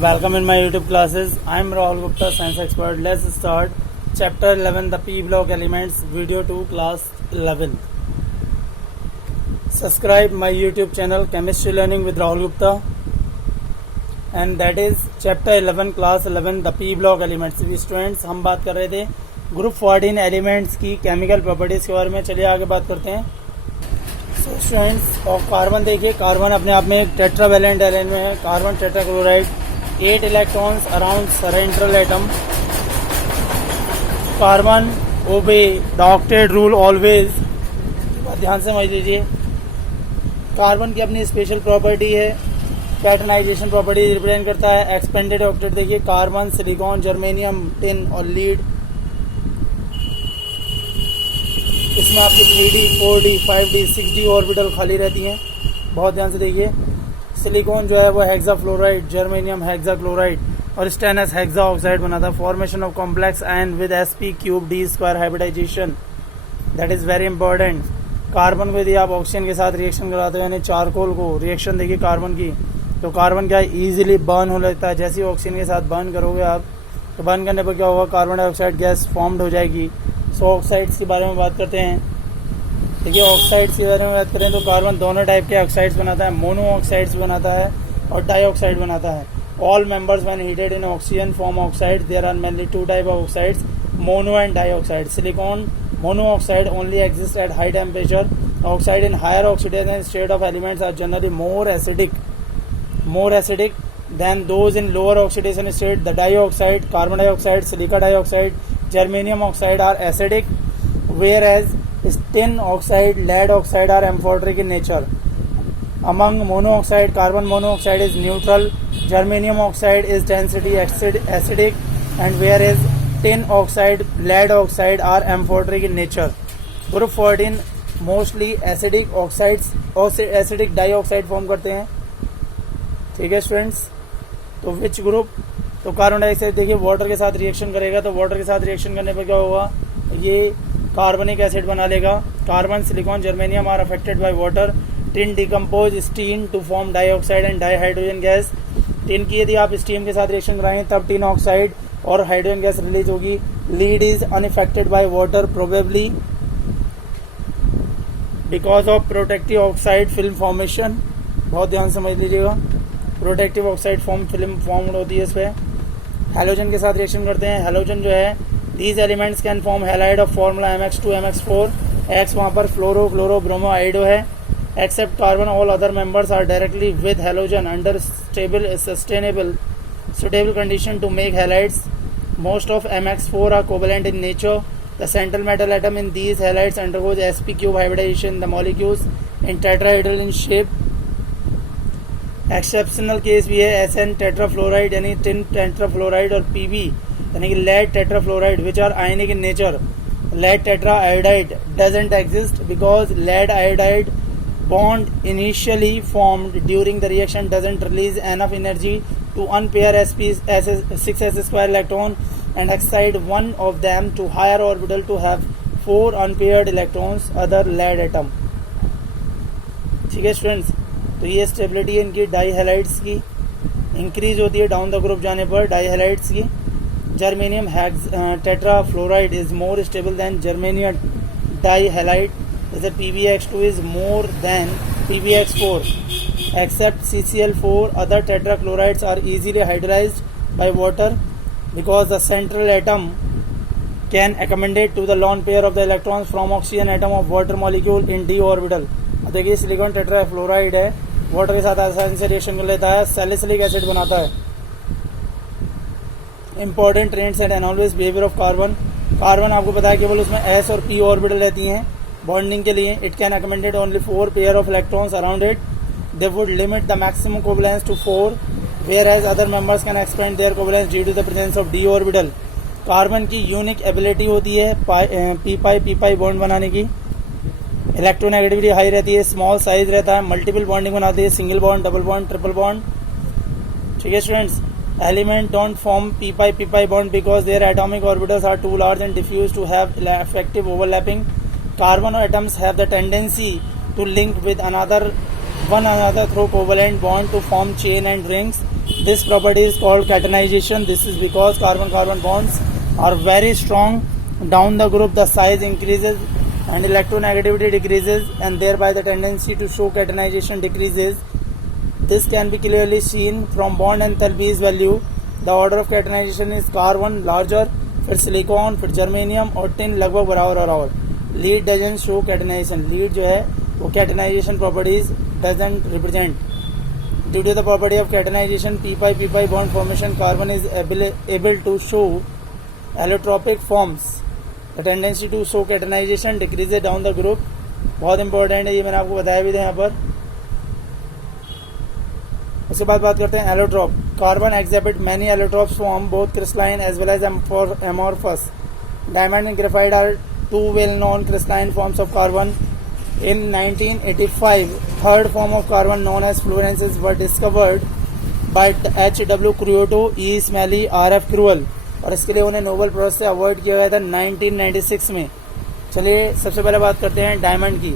Welcome in my YouTube classes. I am Rahul Gupta, science expert. Let's start chapter 11, the P block elements, video 2, class 11. Subscribe my YouTube channel Chemistry Learning with Rahul Gupta, and that is chapter 11, class 11, the P block elements. Students, हम बात कर रहे थे group 14 elements की chemical properties के बारे में. चलिए आगे बात करते हैं. स्टूडेंट्स, और कार्बन देखिए, कार्बन अपने आप में एक टेट्रावैलेंट एलिमेंट में है. Carbon tetrachloride, 8 electrons around central atom. Carbon obey the octet rule always. ध्यान से समझ लीजिए, कार्बन की अपनी स्पेशल प्रॉपर्टी है, पैटर्नाइजेशन प्रॉपर्टी रिप्रेजेंट करता है. एक्सपेंडेड ऑक्टेट देखिए, कार्बन, सिलिकॉन, जर्मेनियम, टिन और लीड. इसमें आपकी 3D, 4D, 5D, 6D orbital खाली रहती हैं. बहुत ध्यान से देखिए. सिलिकॉन जो है वो हेक्साफ्लोराइड, जर्मेनियम हेक्साक्लोराइड और स्टेनस हेक्सा ऑक्साइड बनाता है. Formation of complex ion with sp3d² hybridisation, that is very important. Carbon को यदि आप ऑक्सीजन के साथ रिएक्शन कराते हो, यानी चारकोल को रिएक्शन देखिए कार्बन की, तो कार्बन क्या इजीली बर्न हो लेता है. जैसे ही ऑक्सीजन के साथ बर्न करोगे आप, तो बर्न करने पर क्या होगा, कार्बन डाइऑक्साइड गैस फॉर्म्ड हो जाएगी. सो ऑक्साइड्स के बारे में बात करते हैं. देखिए, ऑक्साइड्स के बारे में बात करें तो कार्बन दोनों टाइप के ऑक्साइड्स बनाता है. मोनो ऑक्साइड्स बनाता है और डाइऑक्साइड बनाता है. All members when heated in oxygen form oxide. There are mainly 2 type of oxides, mono and dioxide. Silicon monoxide only exists at high temperature. Oxide in higher oxidation state of elements are generally more acidic than those in lower oxidation state. The dioxide, carbon dioxide, silica dioxide, germanium oxide are acidic, whereas tin oxide, lead oxide are amphoteric in nature. Among monoxide, carbon monoxide is neutral, germanium oxide is density acidic, and whereas tin oxide, lead oxide are amphoteric in nature. Group 14 mostly acidic oxides और acidic dioxide form करते हैं. ठीक है students, तो which group, तो carbon dioxide देखिए water के साथ रिएक्शन करेगा, तो वाटर के साथ रिएक्शन करने पर क्या होगा, ये कार्बनिक एसिड बना लेगा. Carbon, silicon, germanium are affected by water. Tin decompose steam to form dioxide and dihydrogen gas. Tin की यदि आप स्टीम के साथ रिएक्शन कराएंगे तब टिन ऑक्साइड और हाइड्रोजन गैस रिलीज होगी. Lead is unaffected by water probably because of protective oxide film formation. बहुत ध्यान समझ लीजिएगा, प्रोटेक्टिव ऑक्साइड फिल्म फॉर्म होती है इस पर. हैलोजन के साथ रिएक्शन करते हैं. हैलोजन जो है, these elements can form halide of formula MX2 MX4. X वहाँ पर फ्लोरो क्लोरो ब्रोमो आइडो है. Except carbon, all other members are directly with halogen under suitable condition to make halides. Most of MX4 are covalent in nature. The central metal atom in these halides undergoes sp3 hybridization. The molecules in tetrahedral in shape. Exceptional case भी है SN tetrafluoride यानी tin tetrafluoride और PB यानी कि lead tetrafluoride which are ionic in nature. Lead tetra iodide doesn't exist because lead iodide bond initially formed during the reaction doesn't release enough energy to unpair 6s² electron and excite one of them to higher orbital to have 4 unpaired electrons other lead atom. ठीक है students, तो ये stability है इनकी die halides की, increase होती है down the group जाने पर डाई हैलाइड्स की. Germanium tetrafluoride is more stable than germanium di halide. जैसे PbX2 is more than PbX4. Except CCl4, other tetrachlorides are easily hydrolyzed by water because the central atom can accommodate to the lone pair of the electrons from oxygen atom of water molecule in d orbital. अब देखिए, silicon tetrafluoride है, water के साथ आसानी से reaction कर लेता है, सैलिसिलिक एसिड बनाता है. Important trends and analysis behaviour of carbon. Carbon आपको पता है केवल उसमें S और P ऑर्बिटल रहती हैं बॉन्डिंग के लिए. It can accommodate only 4 pair of electrons around it. They would limit the maximum covalence to 4, whereas other members can expand their covalence due to the presence of d orbital. Carbon की unique ability होती है p bond बनाने की. Electronegativity high रहती है, small size रहता है, multiple bonding बनाती है, single bond, double bond, triple bond. ठीक है students, element don't form p bond because their atomic orbitals are too large and diffuse to have effective overlapping. Carbon atoms have the tendency to link with one another through covalent bond to form chain and rings. This property is called catenization. This is because carbon-carbon bonds are very strong. Down the group, the size increases and electronegativity decreases, and thereby the tendency to show catenization decreases. This can be clearly seen from bond enthalpy's value. The order of catenization is carbon larger, फिर silicon, फिर germanium और tin लगभग बराबर. Lead doesn't show catenation. Lead जो है वो catenation properties doesn't represent. Due to the property of catenation p-pi bond formation, carbon is able to show allotropic forms. The tendency to show catenation decreases down the group. बहुत important है, ये मैंने आपको बताया भी था यहाँ पर. उसके बाद बात करते हैं allotrope. Carbon exhibit many allotropes form both crystalline as well as amorphous. Diamond and graphite are two well known crystalline forms of carbon. In 1985, third form of carbon known as fluorescence were discovered by H.W. Croto, E. Smalley, R.F. Crewell, और इसके लिए उन्हें Nobel prize से award किया गया था 1996 में. चलिए सबसे पहले बात करते हैं डायमंड की.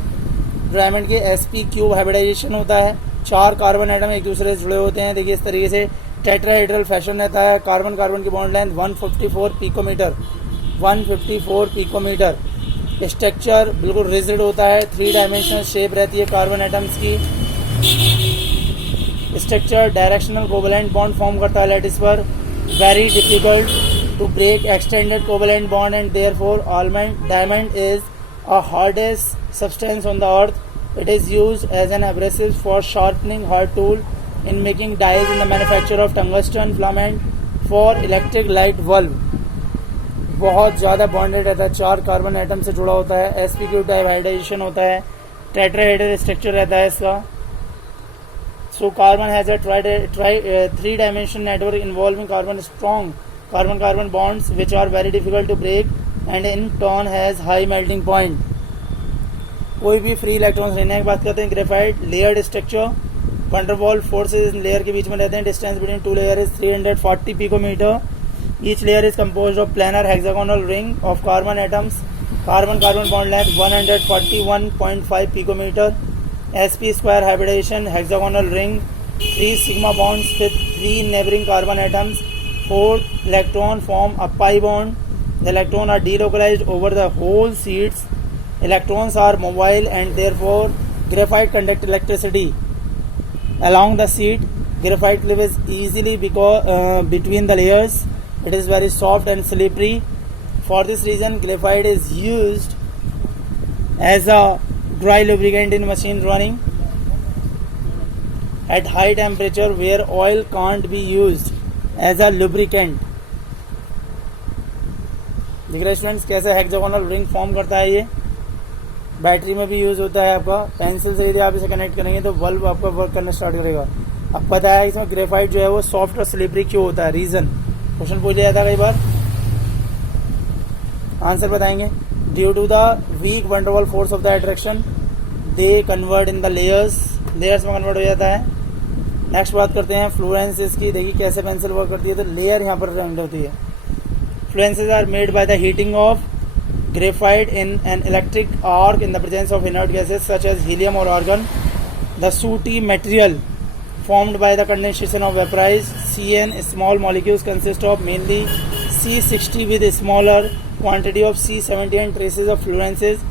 डायमंड की sp³ हाइब्रिडाइजेशन होता है. 4 कार्बन एटम एक दूसरे से जुड़े होते हैं. देखिए इस तरीके से टेट्राहेड्रल फैशन रहता है. कार्बन कार्बन की bond length 154 picometre. 154 picometre. Structure बिल्कुल रिजिड होता है. 3 डायमेंशनल शेप रहती है कार्बन एटम्स की. Structure directional covalent bond form करता है लैटिस पर. Very difficult to break extended covalent bond and therefore diamond is a hardest substance on the earth. It is used as an abrasive for sharpening hard tool, in making dyes, in the manufacture of tungsten filament for electric light bulb. बहुत ज़्यादा bonded रहता है. 4 carbon atom से जुड़ा होता है. sp³ hybridisation होता है. टेट्राहेड्रल स्ट्रक्चर रहता है इसका. So carbon has a 3 dimension network involving carbon strong carbon carbon bonds which are very difficult to break and in turn has high melting point. कोई भी फ्री इलेक्ट्रॉन्स लेने की बात करते हैं. Graphite layered structure. Van der Waals forces layer के बीच में रहते हैं. Distance between 2 layer is 340 picometre. Each layer is composed of planar hexagonal ring of carbon atoms. Carbon carbon bond length 141.5 picometre. sp² hybridisation hexagonal ring. 3 sigma bonds with 3 neighbouring carbon atoms. 4th electron form a pi bond. The electron are delocalized over the whole sheets. Electrons are mobile and therefore graphite conduct electricity along the sheet. Graphite cleaves easily because between the layers. It is very soft and slippery. For this reason, graphite is used as a dry lubricant in machine running at high temperature where oil can't be used as a lubricant. देख रहे students कैसे hexagonal ring form करता है. ये battery में भी use होता है. आपका पेंसिल से यदि आप इसे कनेक्ट करेंगे तो बल्ब आपका वर्क करना स्टार्ट करेगा. अब पता है इसमें ग्रेफाइट जो है वो सॉफ्ट और स्लिपरी क्यों होता है. रीज़न क्वेश्चन पूछ लिया जाता है कई बार. आंसर बताएंगे. Due to the weak van der Waals force of the attraction they convert in the layers में कन्वर्ट हो जाता है. नेक्स्ट बात करते हैं फ्लोरेंसेस की. देखिए कैसे पेंसिल वर्क करती है. तो लेयर यहाँ पर रेंड होती है. Fullerenes are made by the heating of graphite in an electric arc in the presence of inert gases such as helium or argon. The sooty material formed by the condensation of vaporized CN small molecules consist of mainly C60 with a smaller quantity of C70 and traces of fluoresces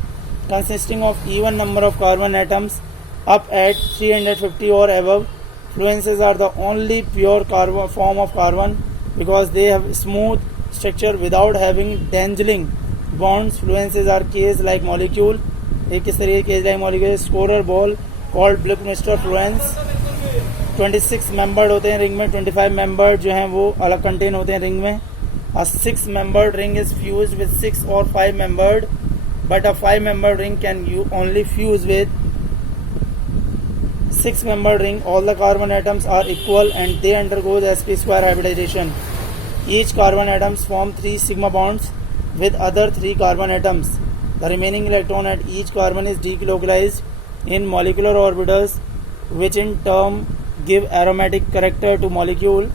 consisting of even number of carbon atoms up at 350 or above. Fluoresces are the only pure form of carbon because they have smooth structure without having dangling bonds. Fluoresces are cage-like molecule. एक किस तरीके cage like molecule. Soccer ball called buckminster fullerene. 26 membered होते हैं ring में. 25 membered जो हैं वो अलग कंटेन होते हैं रिंग में. A 6 membered ring is fused with 6 or 5 membered, but a 5 membered ring can only fuse with 6 membered ring. All the carbon atoms are equal and they undergo the sp² hybridization. Each carbon atoms form 3 sigma bonds with other 3 carbon atoms. The remaining electron at each carbon is delocalized in molecular orbitals, which in turn give aromatic character to molecule.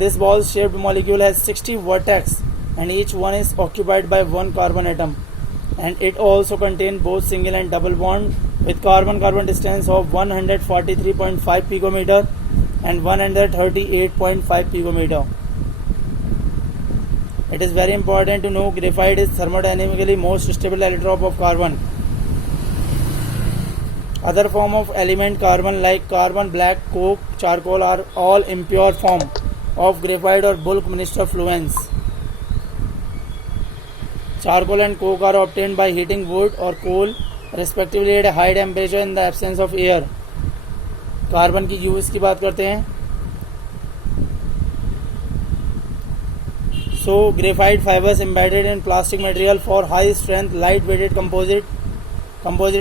This ball-shaped molecule has 60 vertex and each one is occupied by 1 carbon atom, and it also contains both single and double bond with carbon-carbon distance of 143.5 picometer and 138.5 picometer. It is very important to know graphite is thermodynamically most stable allotrope of carbon. Other form of element carbon like carbon black, coke, charcoal are all impure form of graphite or bulk mixture fluence. Charcoal and coke are obtained by heating wood or coal respectively at a high temperature in the absence of air. Carbon की use की बात करते हैं. So graphite fibers embedded in plastic material for high strength light weighted composite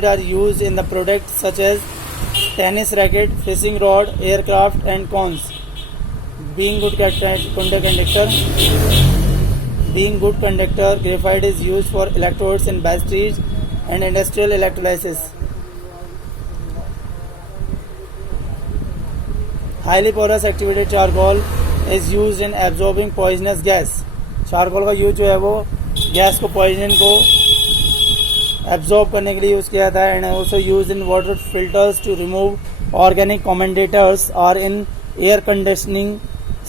are used in the products such as tennis racket, fishing rod, aircraft and cones. Being good conductor, graphite is used for electrodes in batteries and industrial electrolysis. Highly porous activated charcoal is used in absorbing poisonous gas. Charcoal का use जो है वो gas को poison को absorb करने के लिए use किया जाता है. And also use in water filters to remove organic contaminants और in air conditioning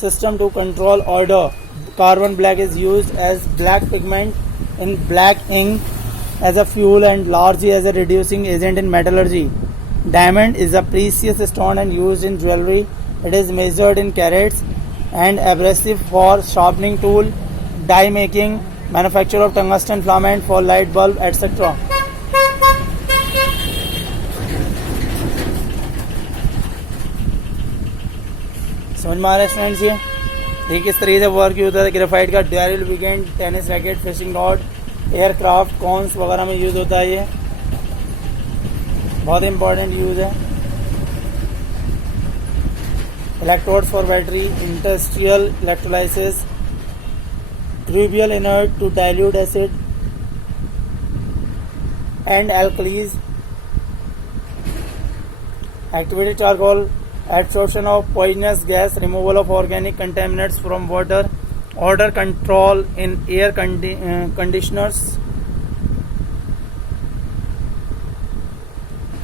system to control odor. Carbon black is used as black pigment in black ink, as a fuel and largely as a reducing agent in metallurgy. Diamond is a precious stone and used in jewelry. It is measured in carats and abrasive for sharpening tool, die making, manufacture of tungsten filament for light bulb, etc. समझ में आ रहा है students? ये किस तरीके से work use होता है ग्रेफाइट का. ड्यूरल वीकेंड, tennis racket, fishing rod, aircraft, कॉन्स वगैरह में यूज होता है. ये बहुत इंपॉर्टेंट यूज है. Electrodes for battery, industrial electrolysis, ट्यूबियल inert to dilute acid and alkalis. Activated charcoal, absorption of poisonous gas, removal of organic contaminants from water, odor control in air conditioners.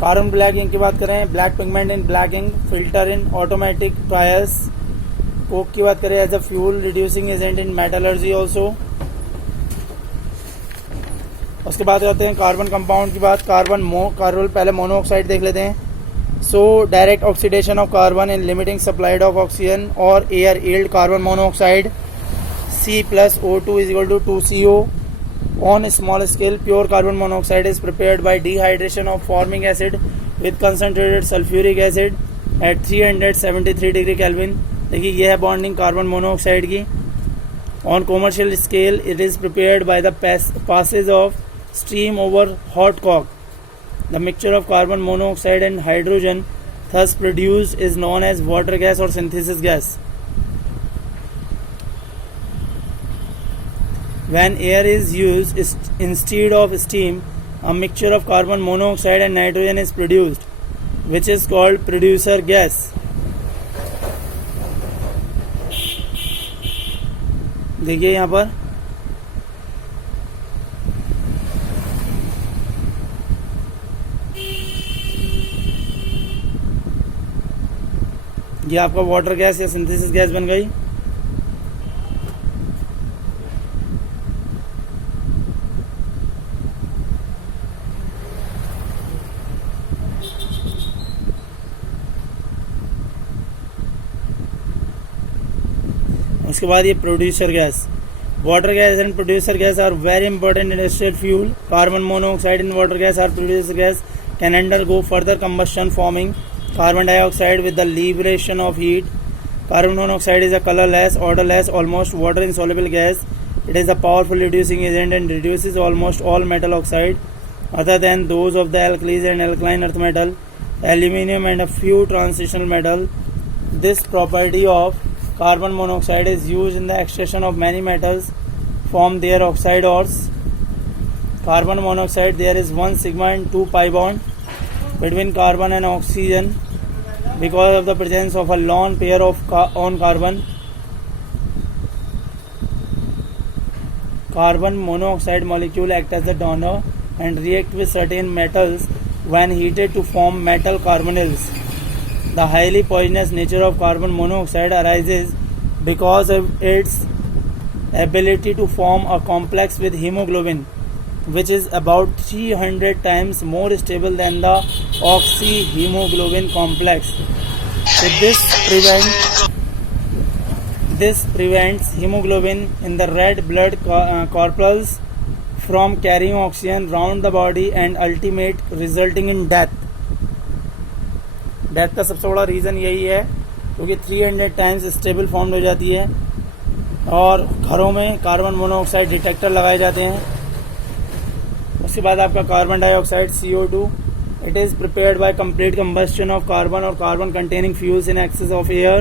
Carbon black ink की बात करें, black pigment in black ink, filter in automatic tyres. Coke की बात करें, as a fuel reducing agent in metallurgy also. उसके बाद करते हैं कार्बन कंपाउंड की बात. कार्बन पहले मोनोऑक्साइड देख लेते हैं. So direct oxidation of carbon in limiting supply of oxygen or air yield carbon monoxide C plus O2 is equal to 2CO. On a small scale, pure carbon monoxide is prepared by dehydration of formic acid with concentrated sulfuric acid at 373 degree Kelvin. देखिए ये है bonding carbon monoxide की. On commercial scale, it is prepared by the passage of steam over hot coke. The mixture of carbon monoxide and hydrogen thus produced is known as water gas or synthesis gas. When air is used instead of steam, a mixture of carbon monoxide and nitrogen is produced, which is called producer gas. देखिए यहाँ पर ये आपका water gas या synthesis gas बन गई. उसके बाद ये producer gas. Water gas and producer gas are very important industrial fuel. Carbon monoxide in water gas or producer gas can undergo further combustion forming carbon dioxide with the liberation of heat. Carbon monoxide is a colorless, odorless, almost water insoluble gas. It is a powerful reducing agent and reduces almost all metal oxide other than those of the alkalis and alkaline earth metal, aluminium and a few transitional metal. This property of carbon monoxide is used in the extraction of many metals from their oxide ores. Carbon monoxide, there is one sigma and 2 pi bond between carbon and oxygen because of the presence of a lone pair of on carbon. Carbon monoxide molecule act as a donor and react with certain metals when heated to form metal carbonyls. The highly poisonous nature of carbon monoxide arises because of its ability to form a complex with hemoglobin, which is about 300 times more stable than the oxyhemoglobin complex. So this prevents hemoglobin in the red blood corpuscles from carrying oxygen round the body and ultimate resulting in death. Death का सबसे बड़ा reason यही है क्योंकि 300 times stable form हो जाती है। और घरों में कार्बन मोनोऑक्साइड डिटेक्टर लगाए जाते हैं। उसके बाद आपका carbon dioxide CO2, it is prepared by complete combustion of carbon और carbon containing fuels in excess of air.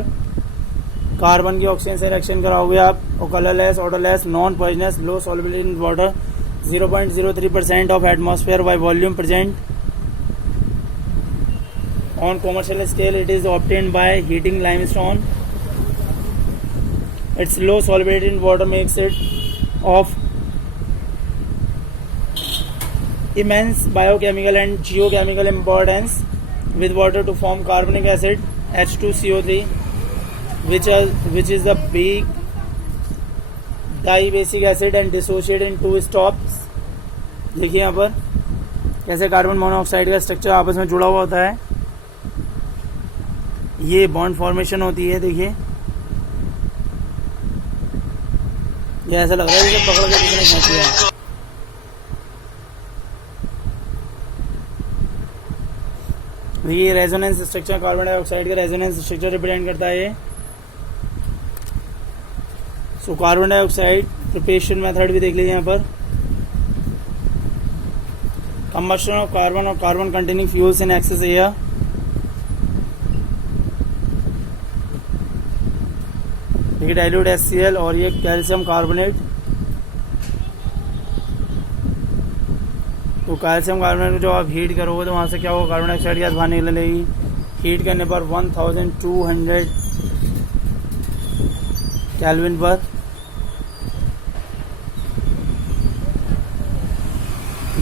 Carbon की ऑक्सीजन से रिएक्शन कराओगे आप और colourless, odourless, non poisonous, low solubility in water, 0.03% of atmosphere by volume present. On commercial scale, it is obtained by heating limestone. Its low solubility in water makes it of immense biochemical and geochemical importance with water to form carbonic acid H2CO3, which is a big dibasic acid and dissociate in two stops. देखिए यहाँ पर कैसे carbon monoxide का structure आपस में जुड़ा हुआ होता है। ये बॉन्ड फॉर्मेशन होती है। देखिए ये ऐसा लग रहा है जैसे पकड़ के किसी ने खींच लिया। ये रेजोनेंस स्ट्रक्चर कार्बन डाइऑक्साइड का रेजोनेंस स्ट्रक्चर रिप्रेजेंट करता है ये। So carbon dioxide preparation method भी देख लीजिए यहाँ पर। कंबस्शन ऑफ कार्बन और carbon containing fuels in access air. देखिए डाइल्यूट HCl और ये कैल्शियम कार्बोनेट। तो कैल्शियम कार्बोनेट जो आप हीट करोगे तो वहाँ से क्या होगा, कार्बन डाइऑक्साइड गैस बाहर निकलेगी। हीट करने पर 1200 केल्विन पर।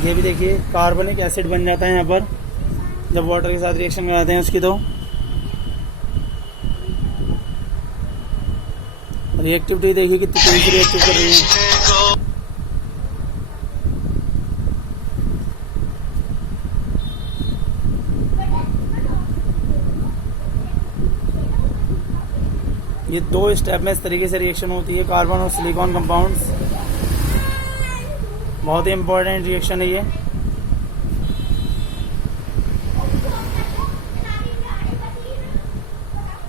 ये भी देखिए कार्बनिक एसिड बन जाता है यहाँ पर जब वाटर के साथ रिएक्शन कराते हैं उसकी। तो रिएक्टिविटी देखिए कितनी तेजी से रिएक्टिव कर रही है। ये 2 स्टेप में इस तरीके से रिएक्शन होती है कार्बन और सिलिकॉन कंपाउंड्स। बहुत ही इंपॉर्टेंट रिएक्शन है ये।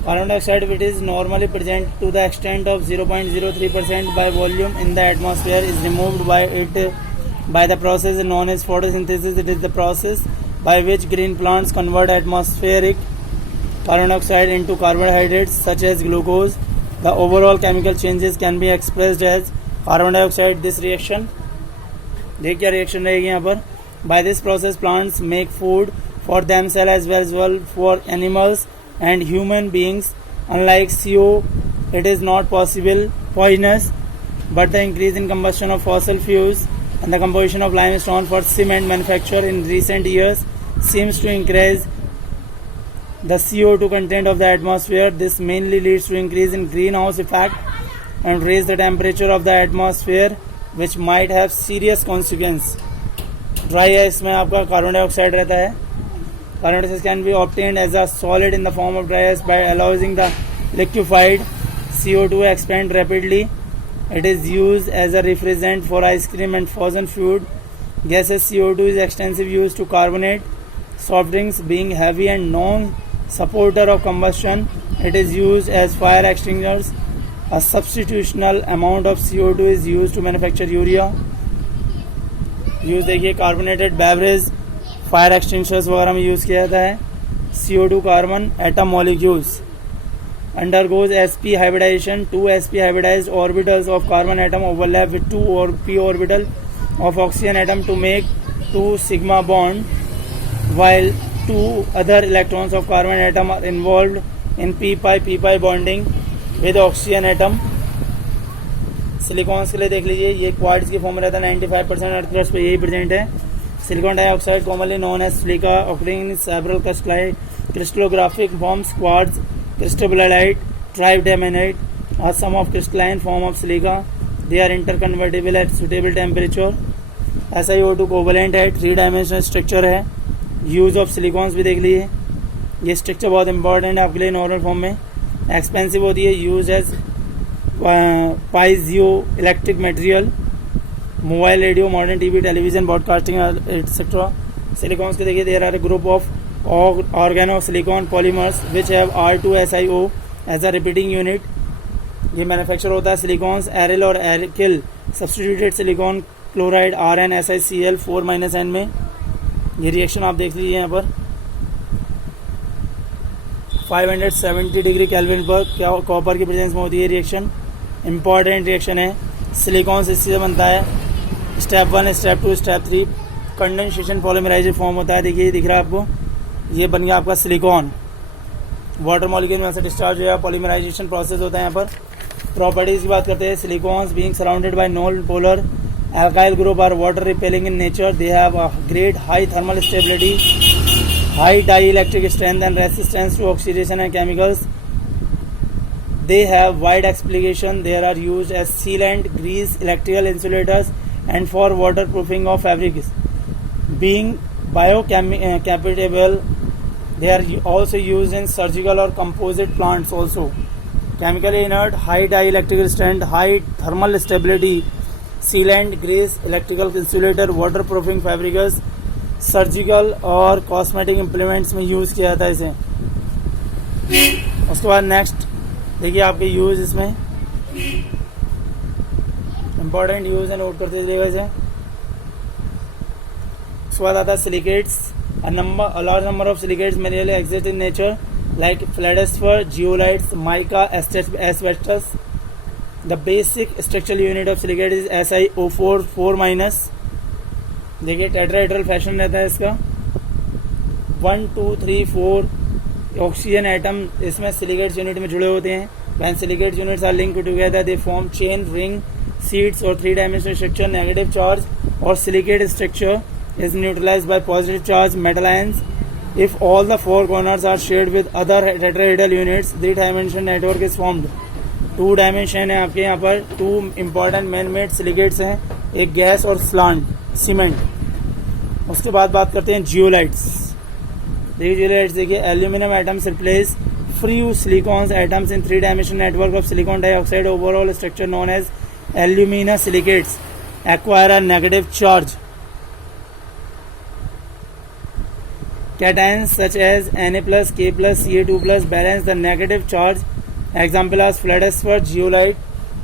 Carbon dioxide, which is normally present to the extent of 0.03% by volume in the atmosphere, is removed by the process known as photosynthesis. It is the process by which green plants convert atmospheric carbon dioxide into carbohydrates such as glucose. The overall chemical changes can be expressed as carbon dioxide. This reaction, देखिए क्या reaction रहेगी यहाँ पर। By this process, plants make food for themselves as well for animals and human beings. Unlike CO, it is not poisonous, but the increase in combustion of fossil fuels and the composition of limestone for cement manufacture in recent years seems to increase the CO2 content of the atmosphere. This mainly leads to increase in greenhouse effect and raise the temperature of the atmosphere, which might have serious consequence. Dry ice में आपका carbon dioxide रहता है। Carbon dioxide can be obtained as a solid in the form of dry ice by allowing the liquefied CO2 expand rapidly. It is used as a refrigerant for ice cream and frozen food. Gaseous CO2 is extensive use to carbonate soft drinks, being heavy and non-supporter of combustion. It is used as fire extinguishers. A substitutional amount of CO2 is used to manufacture urea. Use देखिए carbonated beverage, fire extinguishers वगैरह में use किया जाता है। CO2 carbon atom molecules undergoes sp hybridization. 2 sp hybridized orbitals of carbon atom overlap with 2 or p orbital of oxygen atom to make 2 sigma bond, while 2 other electrons of carbon atom are involved in p-pi bonding with oxygen atom. Silicones के लिए देख लीजिए, ये quartz की form में रहता है। 95% अर्थ पे यही प्रेजेंट है। Silicon dioxide commonly known as silica occurring in several crystalline crystallographic forms quartz, cristobalite, tribdemanite are some of crystalline form of silica. They are interconvertible at suitable temperature. SiO2 covalent है, 3 dimensional structure है. Use of silicones भी देख लिए. ये structure बहुत important है आपके लिए नॉर्मल फॉर्म में. एक्सपेंसिव होती है. Use as piezoelectric material, mobile radio, modern TV, television, broadcasting etcetera. Silicones को देखिए. There are a group of organosilicon polymers which have R2SiO as a repeating unit. ये manufacture होता है silicones. Aryl और alkyl substituted silicon chloride RnSiCl 4-N में. ये reaction आप देख लीजिए यहाँ पर 570 डिग्री केल्विन पर क्या कॉपर की प्रेजेंस में होती है रिएक्शन. इंपॉर्टेंट रिएक्शन है. सिलिकॉन इससे बनता है. Step 1, step 2, step 3 condensation polymerise form होता है. देखिए दिख रहा है आपको. ये बन गया आपका सिलिकॉन. वाटर मॉलिक्यूल में से डिस्चार्ज हुआ. पॉलीमराइजेशन प्रोसेस होता है यहाँ पर. प्रॉपर्टीज की बात करते हैं. Silicones being surrounded by non polar alkyl group are water repelling in nature. They have a great high thermal stability, high dielectric strength and resistance to oxidation and chemicals. They have wide application. They are used as sealant, grease, electrical insulators and for waterproofing of fabrics. Being biocompatible, they are also used in surgical or composite plants also. Chemically inert, high dielectric strength, high thermal stability, sealant, grace, electrical insulator, water proofing fabrics, surgical और cosmetic implements में use किया जाता है इसे. उसके बाद next देखिए आपके यूज़. इसमें इंपॉर्टेंट यूज़ है, नोट करते जाइएगा इसे. उसके बाद आता है silicates. A large number of silicates mineral exist in nature like feldspar, zeolites, mica, asbestos. The basic structural unit of silicate is SiO4 4-. देखिए टेट्राहेड्रल फैशन रहता है इसका. 1 2 3 4 ऑक्सीजन एटम इसमें सिलिकेट्स यूनिट में जुड़े होते हैं. When silicate units are linked together, they form chain, ring, sheets or 3-dimensional structure. Negative charge or silicate structure is neutralized by positive charge metal ions. If all the 4 corners are shared with other tetrahedral units, 3-dimensional network is formed. 2 dimension है आपके यहाँ पर. 2 important man made silicates हैं, एक gas और slant cement. उसके बाद बात करते हैं जियोलाइट्स. देखिए जियोलाइट्स देखिए. Aluminium atoms replace free silicons atoms in 3-dimensional network of silicon dioxide. Overall structure known as alumina silicates acquire a negative charge. Cations such as Na+, K+, Ca2+ balance the negative charge. Example are feldspar, zeolite.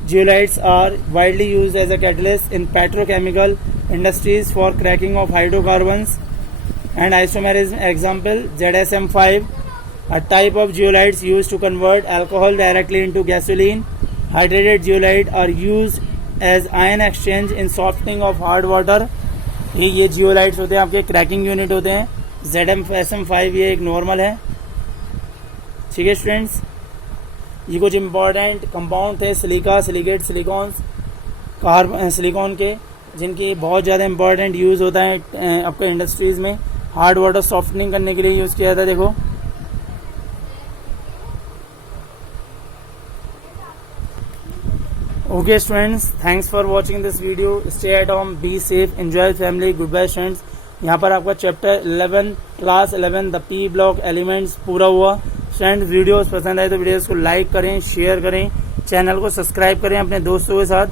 Zeolites are widely used as a catalyst in petrochemical industries for cracking of hydrocarbons. And isomerism example ZSM5, a type of zeolites used to convert alcohol directly into gasoline. Hydrated zeolite are used as ion exchange in softening of hard water. ये zeolites होते हैं आपके cracking unit होते हैं. ZSM5 ये एक normal है. ठीक है स्टूडेंट्स, ये कुछ इंपॉर्टेंट कंपाउंड थे सिलिका, सिलिकेट, सिलिकॉन, सिलिकॉन के, जिनकी बहुत ज़्यादा इंपॉर्टेंट यूज़ होता है आपके इंडस्ट्रीज़ में. हार्ड वाटर सॉफ्टनिंग करने के लिए यूज़ किया जाता है. देखो okay students, thanks for watching this video. Stay at home, be safe, enjoy family. Good bye students. यहाँ पर आपका chapter 11 class 11 the P block elements पूरा हुआ. फ्रेंड्स वीडियोस पसंद आए तो वीडियोस को लाइक करें, शेयर करें, चैनल को सब्सक्राइब करें अपने दोस्तों के साथ,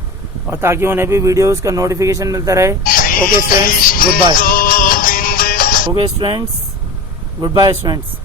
और ताकि उन्हें भी वीडियोस का नोटिफिकेशन मिलता रहे. Okay students, good bye. Okay students, good bye students.